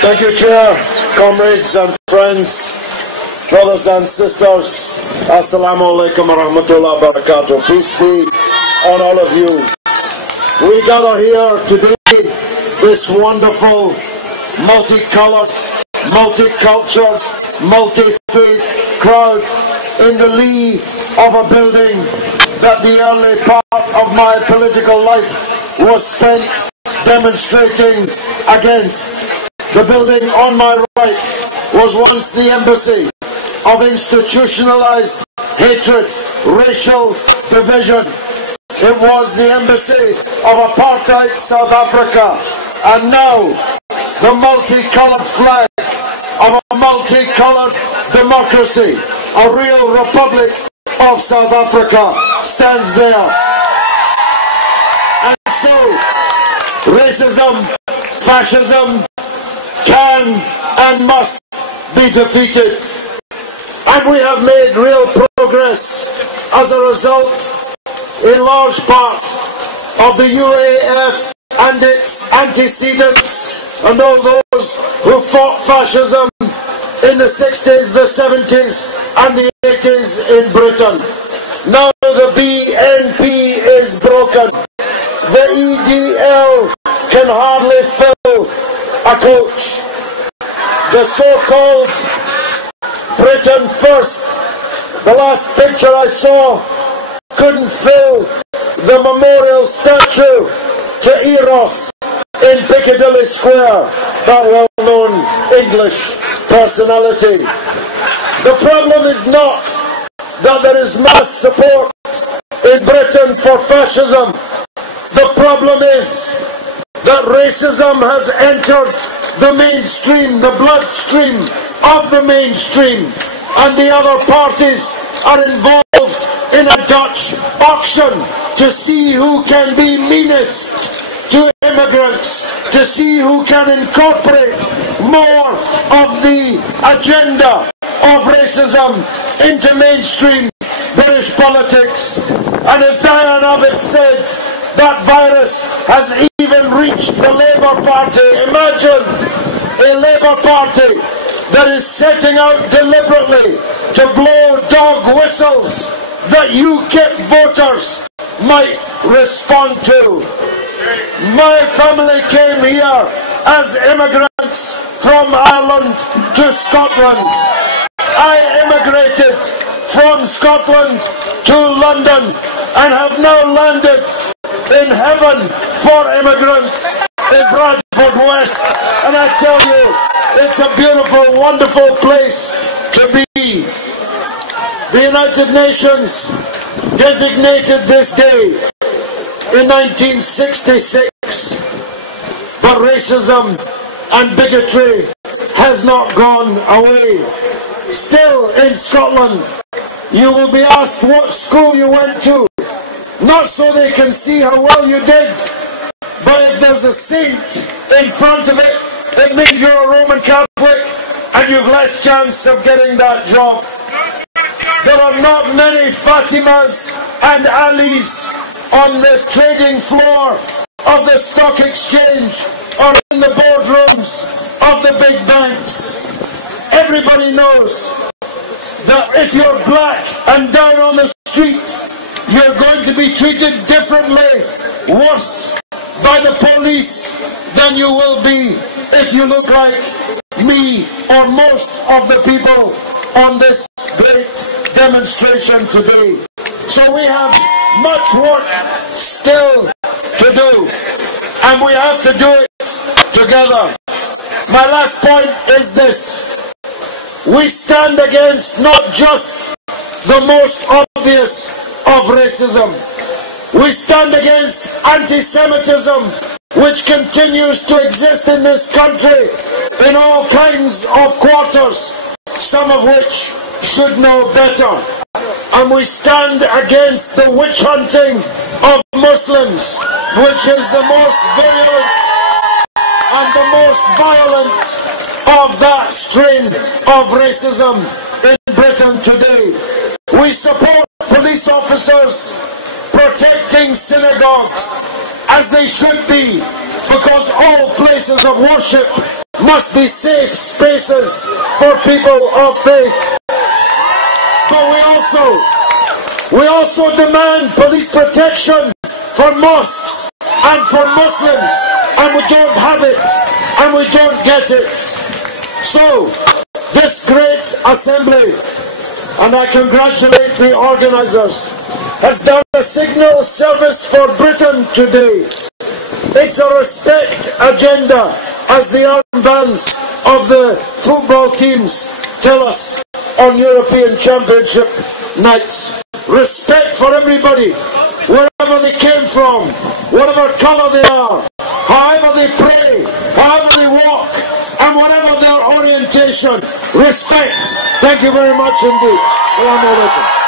Thank you, Chair, comrades and friends, brothers and sisters. Assalamu alaikum wa rahmatullahi wa barakatuh. Peace be on all of you. We gather here today, this wonderful, multicolored, multicultural, multi-faith crowd in the lee of a building that the early part of my political life was spent demonstrating against. The building on my right was once the embassy of institutionalized hatred, racial division. It was the embassy of apartheid South Africa, and now the multicolored flag of a multicolored democracy, a real republic of South Africa, stands there. And so, racism, fascism can and must be defeated. And we have made real progress as a result, in large part, of the UAF and its antecedents and all those who fought fascism in the 60s, the 70s and the 80s in Britain. Now the BNP is broken. The EDL can hardly fill a coach. The so-called Britain First, the last picture I saw, couldn't fill the memorial statue to Eros in Piccadilly Square, that well-known English personality. The problem is not that there is mass support in Britain for fascism. The problem is that racism has entered the mainstream, the bloodstream of the mainstream, and the other parties are involved in a Dutch auction to see who can be meanest to immigrants, to see who can incorporate more of the agenda of racism into mainstream British politics. And as Diane Abbott said, that virus has even reached the Labour Party. Imagine a Labour Party that is setting out deliberately to blow dog whistles that UKIP voters might respond to. My family came here as immigrants from Ireland to Scotland. I immigrated from Scotland to London and have now landed in heaven for immigrants in Bradford West. And I tell you, it's a beautiful, wonderful place to be. The United Nations designated this day in 1966, but racism and bigotry has not gone away. Still in Scotland, you will be asked what school you went to, not so they can see how well you did, but if there's a saint in front of it, it means you're a Roman Catholic and you've less chance of getting that job. There are not many Fatimas and Alis on the trading floor of the stock exchange or in the boardrooms of the big banks. Everybody knows that if you're black and down on the street, you're going to be treated differently, worse by the police than you will be if you look like me or most of the people on this great demonstration today. So we have much work still to do, and we have to do it together. My last point is this. We stand against not just the most obvious of racism. We stand against anti-Semitism, which continues to exist in this country in all kinds of quarters, some of which should know better. And we stand against the witch hunting of Muslims, which is the most virulent and the most violent of that strain of racism in Britain today. We support police officers protecting synagogues, as they should be, because all places of worship must be safe spaces for people of faith. But we also demand police protection for mosques and for Muslims, and we don't have it, and we don't get it. So, this great assembly, and I congratulate the organisers, has done a signal service for Britain today. It's a respect agenda, as the armbands of the football teams tell us on European Championship nights. Respect for everybody, wherever they came from, whatever colour they are, however they pray, however they walk, and whatever their orientation. Respect. Thank you very much indeed. Assalamu alaikum.